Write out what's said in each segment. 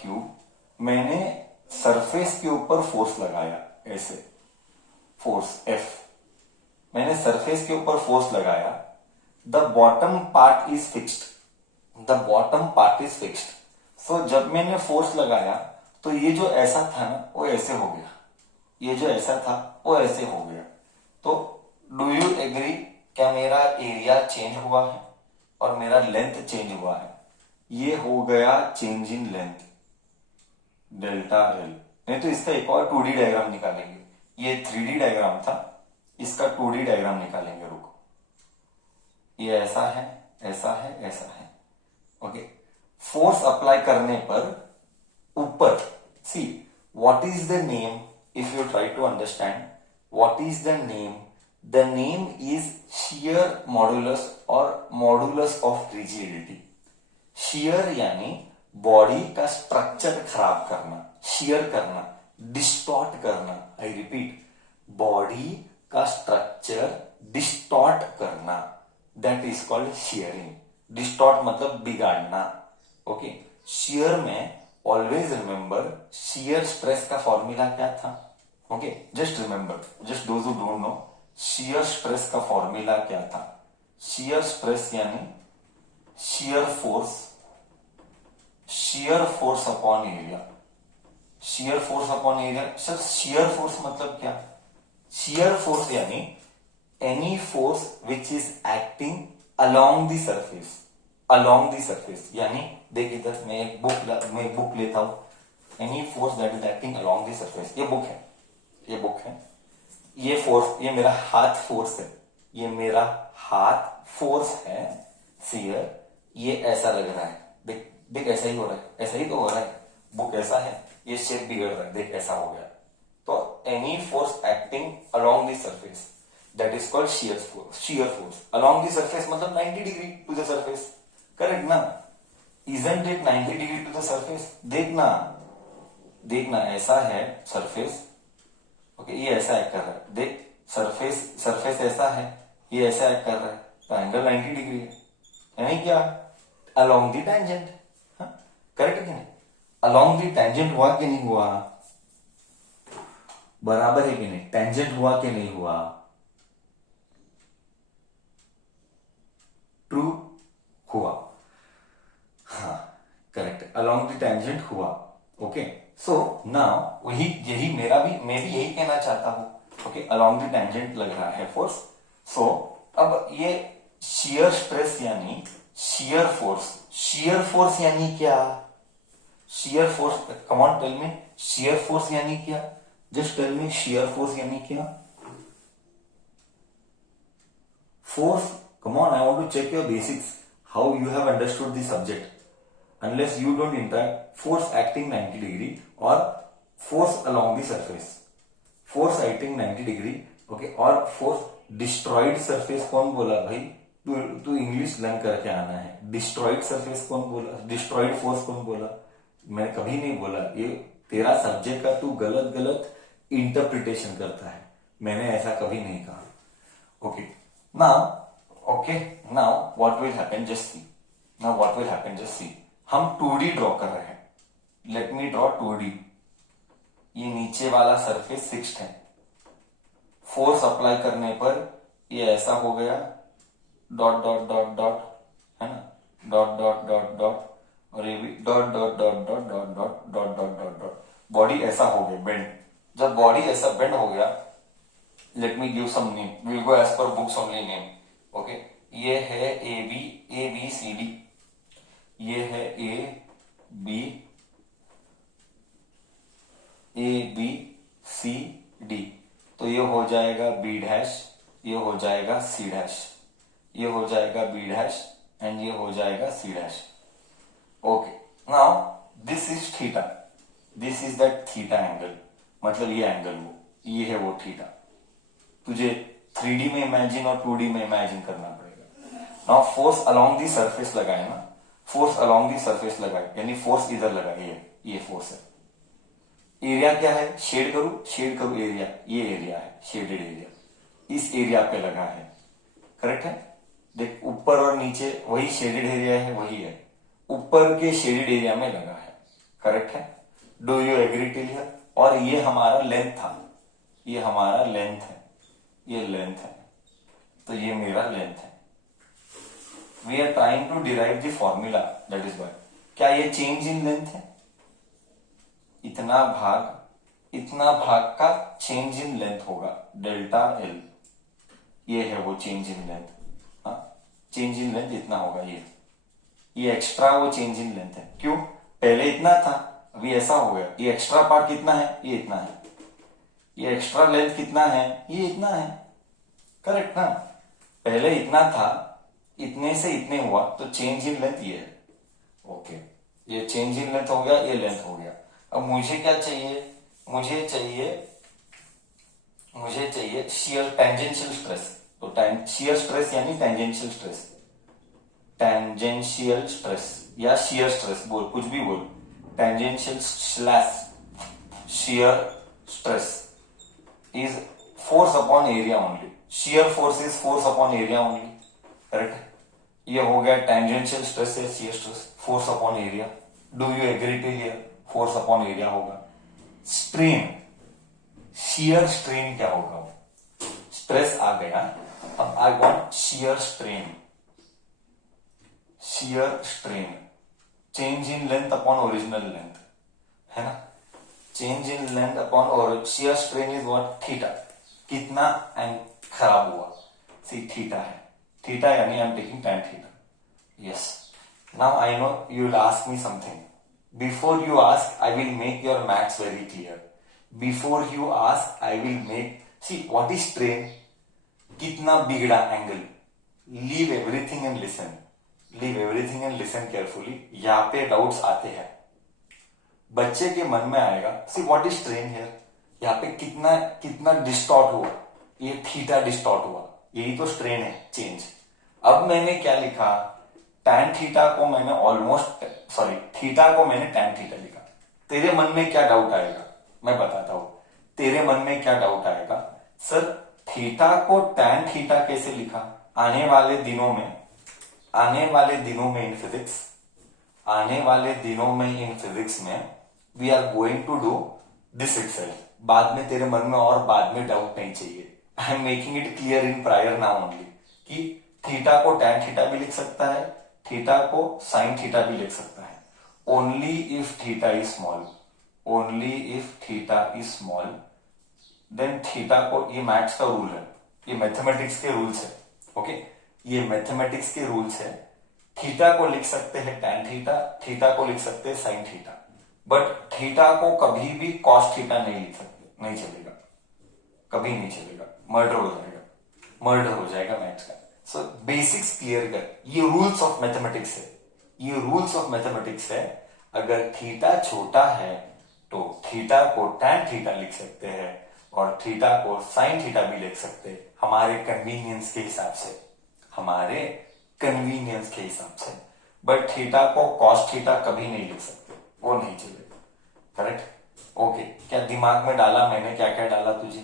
Cube, मैंने surface के ऊपर फोर्स लगाया, ऐसे फोर्स F, मैंने सरफेस के ऊपर फोर्स लगाया, the bottom part is fixed, the bottom part is fixed. So जब मैंने फोर्स लगाया तो ये जो ऐसा था ना वो ऐसे हो गया, ये जो ऐसा था वो ऐसे हो गया। तो डू यू एग्री, क्या मेरा एरिया चेंज हुआ है और मेरा लेंथ चेंज हुआ है? ये हो गया change in length, delta L. नहीं तो इसका एक और 2D डायग्राम निकालेंगे, ये 3D डायग्राम था, इसका 2D डायग्राम निकालेंगे, रुको। ये ऐसा है, ऐसा है, ऐसा है, ओके। फोर्स अप्लाई करने पर ऊपर, see what is the name, if you try to understand what is the name, the name is shear modulus और मॉडुलस ऑफ रिजिडिटी। शियर यानी बॉडी का स्ट्रक्चर खराब करना, शियर करना, डिस्टॉर्ट करना, आई रिपीट, बॉडी का स्ट्रक्चर डिस्टॉर्ट करना, that is called shearing. Distort मतलब बिगाड़ना, ओके। शियर में ऑलवेज रिमेंबर, शियर स्ट्रेस का फॉर्मूला क्या था, okay, just remember, just those who don't know, shear stress का फॉर्मूला क्या था? शियर स्ट्रेस यानी shear force, shear force upon area, shear force upon area. Sir shear force मतलब क्या? Shear force यानी any force which is acting along the surface, along the surface, यानी देख इधर मैं एक बुक लेता हूं, any force that is acting along the surface. ये बुक है, ये बुक है, ये फोर्स, ये मेरा हाथ फोर्स है, ये मेरा हाथ फोर्स है, शियर, ये ऐसा लग रहा है, देख देख ऐसा ही हो रहा है, ऐसा ही तो हो रहा है, बुक ऐसा है, ये शेप बिगड़ रहा है, देख ऐसा हो गया। तो any force acting along the surface that is called shear force. Shear force along the surface मतलब 90 degree to the surface, correct ना? Isn't it 90 degree to the surface? देखना, देखना, ऐसा है सरफेस, ओके, ये ऐसा एक्ट कर रहा है, देख सरफेस, सरफेस ऐसा है, ये ऐसा एक्ट कर रहा है, तो एंगल 90 डिग्री है, यानी क्या? अलोंग द टेंजेंट, करेक्ट कि नहीं? अलोंग द टेंजेंट हुआ कि नहीं हुआ? बराबर है कि नहीं? टेंजेंट हुआ कि नहीं हुआ? ट्रू, हुआ, हाँ, करेक्ट, अलोंग द टेंजेंट हुआ, ओके। सो नाउ वही, यही मेरा भी, मैं भी यही कहना चाहता हूं, ओके, अलोंग द टेंजेंट लग रहा है फोर्स। सो अब ये शियर स्ट्रेस यानी शियर फोर्स, शियर फोर्स यानी क्या? Shear force, come on tell me, shear force यानी क्या? Just tell me, shear force यानी क्या? Force, come on, I want to check your basics, how you have understood the subject. Unless you don't interact, force acting 90 degree or force along the surface. Force acting 90 degree, okay, और force destroyed surface कौन बोला भाई? तू English learn करके आना है। Destroyed surface कौन बोला? डिस्ट्रॉइड फोर्स कौन बोला? मैं कभी नहीं बोला। ये तेरा सब्जेक्ट का तू गलत गलत इंटरप्रिटेशन करता है, मैंने ऐसा कभी नहीं कहा, okay. Now, okay, now what will happen, just see, now what will happen, just see, हम 2D ड्रॉ कर रहे हैं, लेट मी ड्रॉ 2D। ये नीचे वाला सरफेस फिक्स्ड है, फोर्स अप्लाई करने पर ये ऐसा हो गया, डॉट डॉट डॉट डॉट, है ना, डॉट डॉट डॉट डॉट, और ये भी dot dot dot dot dot dot dot dot dot dot, body ऐसा हो गया बेंड। जब बॉडी ऐसा बेंड हो गया, let me give some name, will go as per books only name, okay. ये है ए बी सी डी, ये है ए बी सी डी, तो ये हो जाएगा बी डैश, ये हो जाएगा सी डैश, ये हो जाएगा बी डैश एंड ये हो जाएगा C dash, okay. Now this is theta, this is that theta angle, मतलब ये एंगल वो, ये है वो थीटा। तुझे 3D में इमेजिन और 2D में इमेजिन करना पड़ेगा। Now force along the surface लगाए ना, फोर्स अलोंग दी सरफेस लगाए, यानी फोर्स इधर लगाए, ये फोर्स है। एरिया क्या है? शेड करूं एरिया, ये एरिया है, शेडेड एरिया, इस एरिया पे लगा है, करेक्ट है? देख ऊपर और नीचे वही शेडेड एरिया है, वही है, ऊपर के शेडेड एरिया में लगा है, करेक्ट है? Do you agree till here? और ये हमारा लेंथ था, ये हमारा लेंथ है, ये लेंथ है, तो ये मेरा लेंथ है. We are trying to derive the formula, that is why. क्या ये चेंज इन लेंथ है? इतना भाग का चेंज इन लेंथ होगा, डेल्टा एल. ये है वो चेंज इन लेंथ. हाँ, चेंज इन लेंथ इतना होगा. ये एक्स्ट्रा वो चेंज इन लेंथ है. क्यों? पहले इतना था, अभी ऐसा हो गया. ये एक्स्ट्रा पार्ट कितना है? ये इतना है. ये एक्स्ट्रा लेंथ कितना है? ये इतना है. करेक्ट ना? पहले इतना था, इतने से इतने हुआ, तो चेंज इन लेंथ ये है. ओके, ये चेंज इन लेंथ हो गया, ये लेंथ हो गया. अब मुझे क्या चाहिए? मुझे चाहिए शियर टेंजेंशियल स्ट्रेस. तो शियर स्ट्रेस यानी टेंजेंशियल स्ट्रेस, टेंजेंशियल स्ट्रेस या शियर स्ट्रेस बोल, कुछ भी बोल. Tangential slash shear stress is force upon area only. Shear force is force upon area only. Correct? ये हो गया टेंजेंशियल स्ट्रेस या shear stress, force upon area. Do you agree till here? Force upon area होगा. Strain, shear strain क्या होगा? Stress आ गया, अब I want shear strain. Shear strain, change in length upon original length, है ना? Change in length upon और shear strain is what? Theta. कितना एंड खराब हुआ? सी थीटा है. थीटा यानी I am taking tan theta. Yes. Now I know you will ask me something. Before you ask, I will make your maths very clear. Before you ask, I will make, C what is strain? कितना बिगड़ा angle. Leave everything and listen. Leave everything and listen carefully. यहाँ पे doubts आते हैं, बच्चे के मन में आएगा. सी व्हाट इज स्ट्रेन हियर? यहाँ पे कितना डिस्टॉर्ट हुआ? ये थीटा डिस्टॉर्ट हुआ, यही तो स्ट्रेन है, चेंज. अब मैंने क्या लिखा? tan थीटा को मैंने थीटा को मैंने tan थीटा लिखा. तेरे मन में क्या डाउट आएगा? मैं बताता हूं. तेरे मन में क्या डाउट आएगा? सर थीटा को tan थीटा कैसे लिखा? आने वाले दिनों में इन फिजिक्स में we are going to do this itself. बाद में तेरे मन में और बाद में डाउट नहीं चाहिए. I am making it clear in prior now only कि थीटा को tan थीटा भी लिख सकता है, थीटा को sin थीटा भी लिख सकता है. Only if theta is small, then theta को, ये मैथ्स का रूल है, ये मैथमेटिक्स के रूल्स है. ओके, ये मैथमेटिक्स के रूल्स है. थीटा को लिख सकते हैं tan थीटा, थीटा को लिख सकते हैं sin थीटा, बट थीटा को कभी भी cos थीटा नहीं लिख सकते. नहीं चलेगा, कभी नहीं चलेगा. मर्डर हो जाएगा मैथ्स का. सो बेसिक्स क्लियर कर. ये रूल्स ऑफ मैथमेटिक्स है. अगर थीटा छोटा है तो थीटा को tan थीटा लिख सकते हैं और थीटा को sin थीटा भी लिख सकते हैं, हमारे कन्वीनियंस के हिसाब से. बट थीटा को cos थीटा कभी नहीं लिख सकते, वो नहीं चलेगा. करेक्ट? ओके. क्या दिमाग में डाला मैंने? क्या क्या डाला तुझे?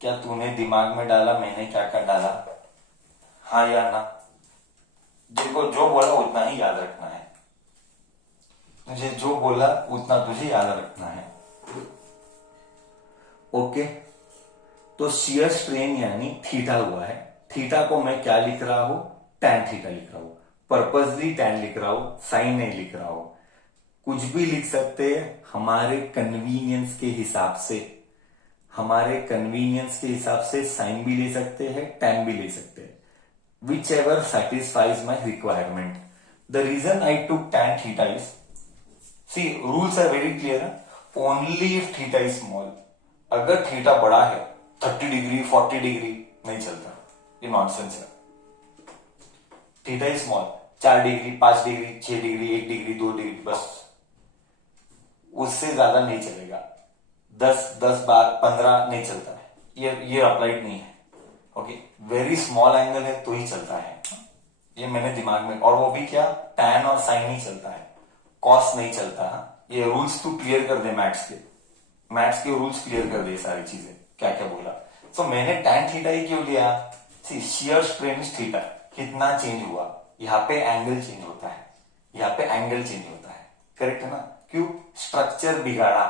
क्या तूने दिमाग में डाला मैंने क्या क्या डाला? हाँ या ना? देखो, जो बोला उतना ही याद रखना है. तुझे जो बोला उतना तुझे याद रखना है. ओके. तो शियर स्ट्रेन यानी थीटा हुआ है. थीटा को मैं क्या लिख रहा हूं? tan थीटा लिख रहा हूं. पर्पसली tan लिख रहा हूं, sin नहीं लिख रहा हूं. कुछ भी लिख सकते हैं हमारे कन्वीनियंस के हिसाब से. sin भी ले सकते हैं, tan भी ले सकते हैं. whichever satisfies my requirement. The reason I took tan theta is, see, rules are very clear. Only if theta is small. अगर थीटा बड़ा है, 30 डिग्री 40 डिग्री नहीं चलता, ये नॉनसेंस है. Theta is small, 4 degree 5 degree 6 degree 1 degree 2 degree, बस उससे ज्यादा नहीं चलेगा. 10 12 15 नहीं चलता है. ये अप्लाइड नहीं है. ओके, वेरी स्मॉल एंगल है तो ही चलता है. ये मैंने दिमाग में, और वो भी क्या? tan और sin नहीं चलता है, cos नहीं चलता. ये रूल्स तू क्लियर कर दे. मैथ्स के रूल्स क्लियर कर दे. सारी चीजें क्या क्या बोला. सो मैंने tan थीटा ही क्यों लिया? सी शियर स्ट्रेन इज थीटा. कितना चेंज हुआ? यहाँ पे एंगल चेंज होता है. करेक्ट है ना? क्यों? स्ट्रक्चर बिगाड़ा,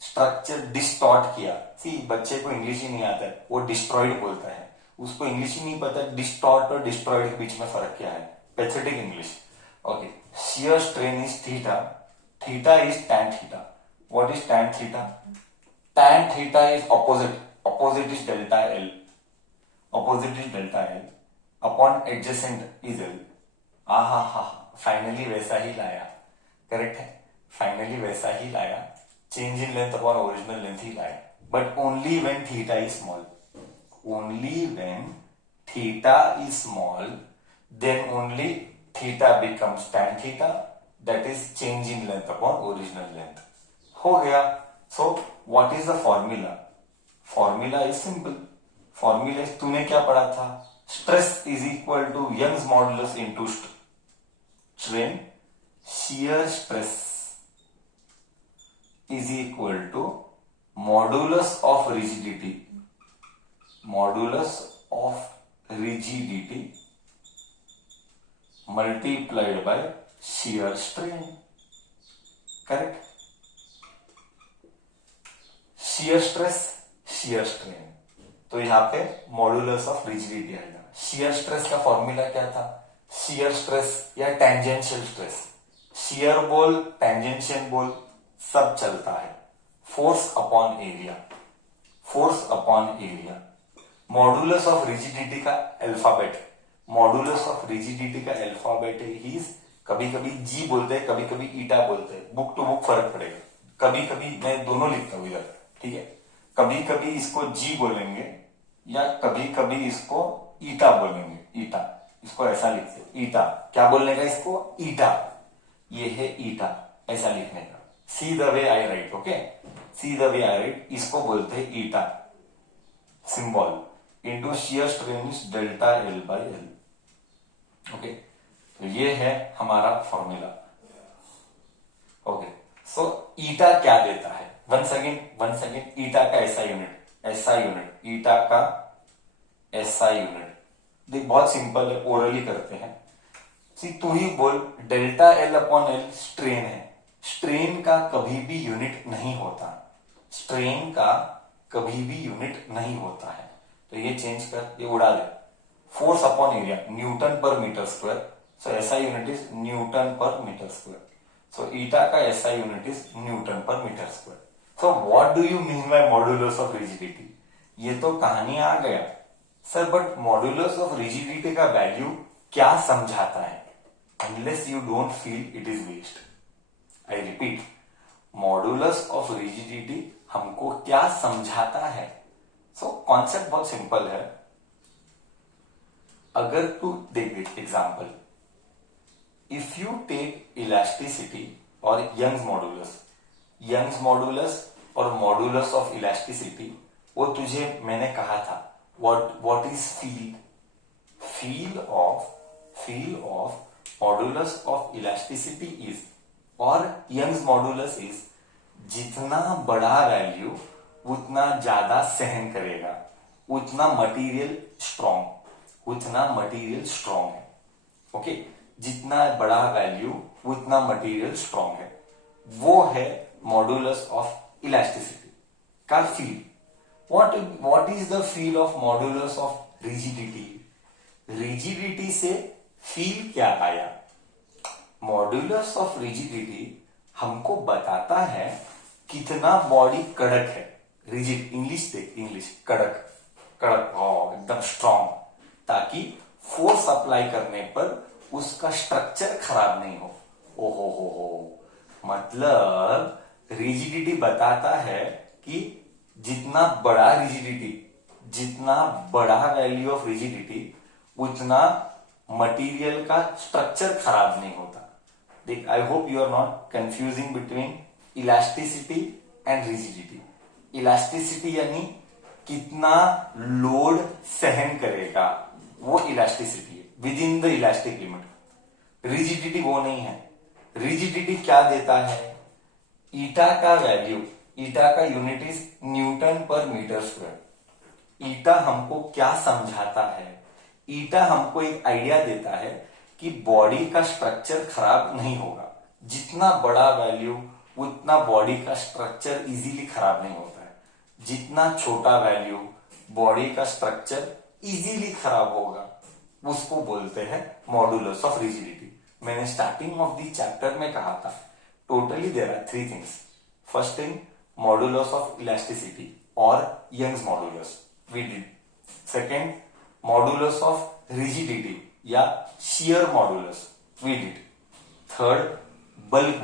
स्ट्रक्चर डिस्टॉर्ट किया। सी बच्चे को इंग्लिश ही नहीं आता है, वो डिस्ट्रॉइड बोलता है, उसको इंग्लिश ही नहीं पता डिस्टॉर्ट और डिस्ट्रॉइड के बीच में फर्क क्या है, pathetic English. Okay, shear strain is theta, theta is tan theta. What is tan theta? tan theta is opposite, opposite is delta L, opposite is delta L upon adjacent is L. आहा हा, finally वैसा ही लाया, correct है, finally वैसा ही लाया, change in length upon original length ही लाया, but only when theta is small, only when theta is small, then only theta becomes tan theta, that is change in length upon original length. हो गया। So what is the formula? Formula is simple, formula तूने क्या पढ़ा था? Stress is equal to Young's modulus into strain, shear stress is equal to modulus of rigidity, modulus of rigidity multiplied by shear strain, correct? shear stress, shear strain, तो यहां पे modulus of rigidity आएगा। shear stress का formula क्या था? shear stress या tangential stress, shear बोल, tangential बोल, सब चलता है। Force upon area, force upon area. Modulus of rigidity का अल्फाबेट, मॉडुलस ऑफ रिजिडिटी का अल्फाबेट इज, कभी कभी जी बोलते हैं, कभी कभी ईटा बोलते हैं, बुक टू बुक फर्क पड़ेगा। कभी कभी मैं दोनों लिखता हूं इधर, ठीक है, कभी कभी इसको जी बोलेंगे या कभी कभी इसको ईटा बोलेंगे, ईटा, इसको ऐसा लिखते हैं ईटा। क्या बोलने का इसको? ईटा, ये है ईटा, ऐसा लिखने का। See the way I write, okay, see the way I write, इसको बोलते हैं eta symbol into shear strain is delta L by L. Okay, तो ये है हमारा फॉर्मूला। ओके, सो ईटा क्या देता है? वन सेकेंड, ईटा का ऐसा यूनिट, ऐसा यूनिट, ईटा का ऐसा यूनिट देख, बहुत सिंपल है, ओरली करते हैं। सी तू ही बोल, delta L upon L strain है, स्ट्रेन का कभी भी यूनिट नहीं होता, स्ट्रेन का कभी भी यूनिट नहीं होता है, तो ये चेंज कर, ये उड़ा दे। Force upon area, newton per metre square, so ऐसा unit is newton per metre square, so eta का ऐसा unit is newton per metre square. So what do you mean by modulus of rigidity? ये तो कहानी आ गया sir, but modulus of rigidity का value क्या समझाता है? Unless you don't feel, it is waste. I repeat, modulus of rigidity हमको क्या समझाता है? सो कॉन्सेप्ट बहुत सिंपल है। अगर तू देख example, if you take elasticity और यंग्स मॉडुलस और मॉडुलस ऑफ इलास्टिसिटी, वो तुझे मैंने कहा था what is feel of modulus of elasticity is, और यंग्स मॉडुलस इज, जितना बड़ा वैल्यू उतना ज्यादा सहन करेगा, उतना मटेरियल स्ट्रॉन्ग है। ओके, जितना बड़ा वैल्यू उतना मटेरियल स्ट्रॉन्ग है, वो है मॉडुलस ऑफ इलास्टिसिटी का feel. What is the feel of modulus of rigidity? Rigidity से फील क्या आया? मॉडुलस ऑफ रिजिडिटी हमको बताता है कितना बॉडी कड़क है, रिजिड, इंग्लिश देख, इंग्लिश, कड़क, एकदम स्ट्रॉन्ग, ताकि फोर्स अप्लाई करने पर उसका स्ट्रक्चर खराब नहीं हो। ओहो, मतलब रिजिडिटी बताता है कि जितना बड़ा रिजिडिटी, जितना बड़ा वैल्यू ऑफ रिजिडिटी, उतना मटेरियल का स्ट्रक्चर खराब नहीं होता। देख, I hope you are not confusing between elasticity and rigidity. Elasticity यानी कितना लोड सहन करेगा, वो इलास्टिसिटी है, within the elastic limit. Rigidity वो नहीं है। रिजिडिटी क्या देता है? ईटा का वैल्यू, ईटा का unit is newton per metre square. ईटा हमको क्या समझाता है? ईटा हमको एक आइडिया देता है कि बॉडी का स्ट्रक्चर खराब नहीं होगा। जितना बड़ा वैल्यू उतना बॉडी का स्ट्रक्चर इजीली खराब नहीं होता है। जितना छोटा वैल्यू बॉडी का स्ट्रक्चर इजीली खराब होगा उसको बोलते हैं मॉडुलस ऑफ रिजिडिटी। मैंने स्टार्टिंग ऑफ द चैप्टर में कहा था totally there are three things. First thing modulus of elasticity और Young's modulus we did. Second modulus of rigidity या shear modulus we did. Third bulk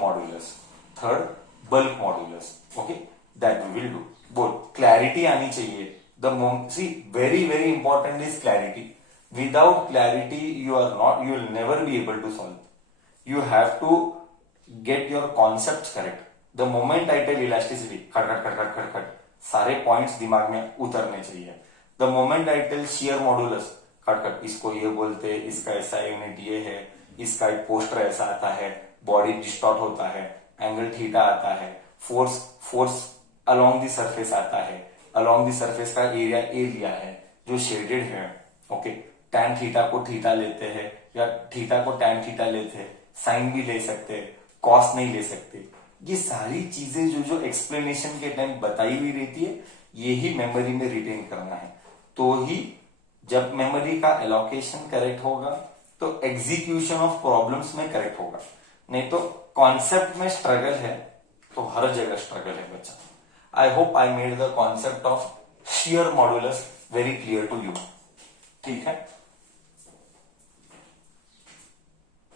modulus okay that we will do. बोल clarity आनी चाहिए। See very very important is clarity. Without clarity, you will never be able to solve. You have to get your concepts correct. The moment I tell elasticity, खट, सारे points दिमाग में उतरने चाहिए। The moment I tell shear modulus, खट, इसको ये बोलते हैं, इसका ऐसा यूनिट ये है, इसका एक पोस्टर ऐसा आता है, बॉडी डिस्टॉर्ट होता है, एंगल थीटा आता है, फोर्स along the surface आता है, along the surface का एरिया ए लिया है जो शेडेड है, ओके। टैन थीटा को थीटा लेते हैं या थीटा को टैन थीटा लेते हैं, साइन भी ले सकते हैं, कॉस नहीं ले सकते। ये सारी चीजें जो एक्सप्लेनेशन के टाइम बताई हुई रहती है, यही मेमोरी में रिटेन करना है। तो ही जब मेमोरी का एलोकेशन करेक्ट होगा तो एग्जीक्यूशन ऑफ प्रॉब्लम्स में करेक्ट होगा। नहीं तो कॉन्सेप्ट में स्ट्रगल है तो हर जगह स्ट्रगल है बच्चा। I hope I made the concept of shear modulus very clear to you. ठीक है।